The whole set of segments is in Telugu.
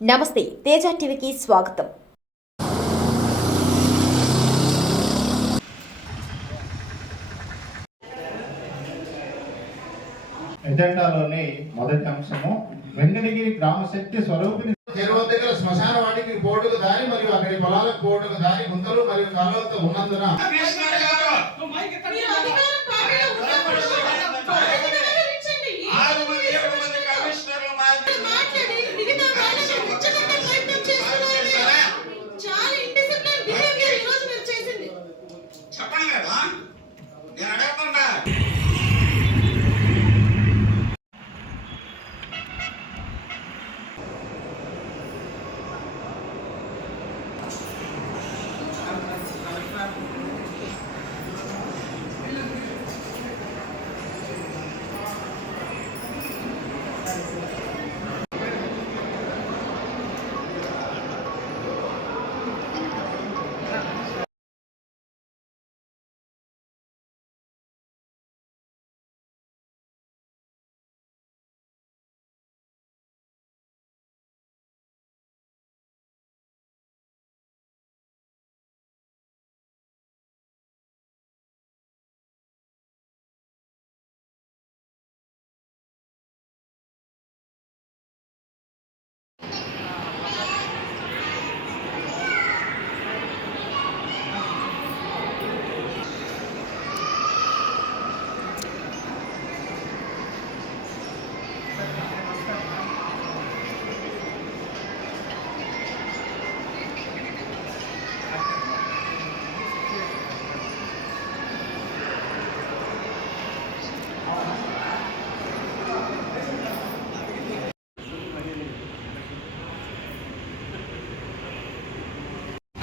నమస్తే, తేజ టీవీకి స్వాగతం. ఎజెండాలోని మొదటి అంశము వెంకటగిరి గ్రామ శక్తి స్వరూపిణి చెరువు దగ్గర శ్మశాన వాటికి పోటుకు దారి మరియు అక్కడి పొలాలకు పోటుకు దారి గుంతలు మరియు కాలువలతో ఉన్నందున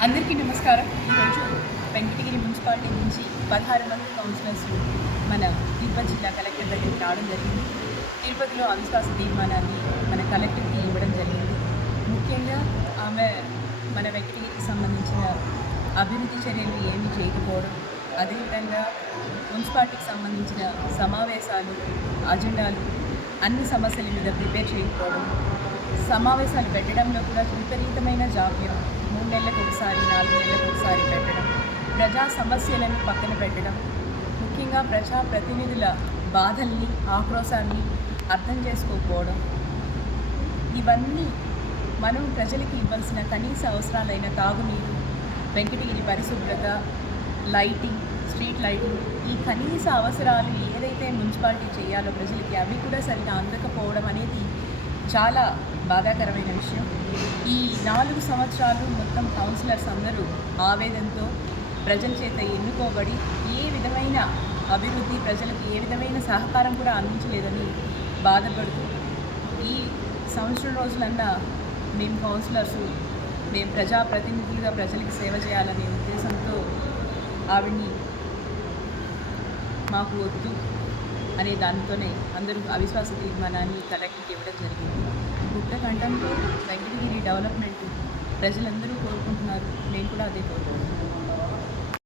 అందరికీ నమస్కారం. ఈరోజు వెంకటగిరి మున్సిపాలిటీ నుంచి 16 మంది కౌన్సిలర్స్ మన తిరుపతి జిల్లా కలెక్టర్ దగ్గరికి రావడం జరిగింది. తిరుపతిలో అవిశ్వాస తీర్మానాన్ని మన కలెక్టర్కి ఇవ్వడం జరిగింది. ముఖ్యంగా ఆమె మన వెంకటగిరికి సంబంధించిన అభివృద్ధి చర్యలు ఏమీ చేయకపోవడం, అదేవిధంగా మున్సిపాలిటీకి సంబంధించిన సమావేశాలు, అజెండాలు అన్ని సమస్యల మీద ప్రిపేర్ చేయకపోవడం, సమావేశాలు పెట్టడంలో కూడా విపరీతమైన జాప్యం, 3 నెలలకు ఒకసారి 4 నెలలకు ఒకసారి పెట్టడం, ప్రజా సమస్యలను పక్కన పెట్టడం, ముఖ్యంగా ప్రజాప్రతినిధుల బాధల్ని, ఆక్రోశాన్ని అర్థం చేసుకోకపోవడం, ఇవన్నీ మనం ప్రజలకి ఇవ్వాల్సిన కనీస అవసరాలైన తాగునీరు, వెంకటగిరి పరిశుభ్రత, లైటింగ్, స్ట్రీట్ లైటింగ్, ఈ కనీస అవసరాలు ఏదైతే మున్సిపాలిటీ చేయాలో ప్రజలకి అవి కూడా సరిగా అందకపోవడం అనేది చాలా బాధాకరమైన విషయం. ఈ 4 సంవత్సరాలు మొత్తం కౌన్సిలర్స్ అందరూ ఆవేదనతో ప్రజల చేత ఎన్నుకోబడి ఏ విధమైన అభివృద్ధి, ప్రజలకు ఏ విధమైన సహకారం కూడా అందించలేదని బాధపడుతూ ఈ సంవత్సరం రోజులన్నా మేము కౌన్సిలర్స్, మేము ప్రజాప్రతినిధులుగా ప్రజలకు సేవ చేయాలనే ఉద్దేశంతో ఆవిడ్ని మాకు వద్దు అనే దానితోనే అందరూ అవిశ్వాస తీర్మానాన్ని కలెక్టర్కి ఇవ్వడం జరిగింది. గుప్తకంఠంతో వెంకటగిరి డెవలప్మెంట్ ప్రజలందరూ కోరుకుంటున్నారు, నేను కూడా అదే కోరుకుంటున్నాను.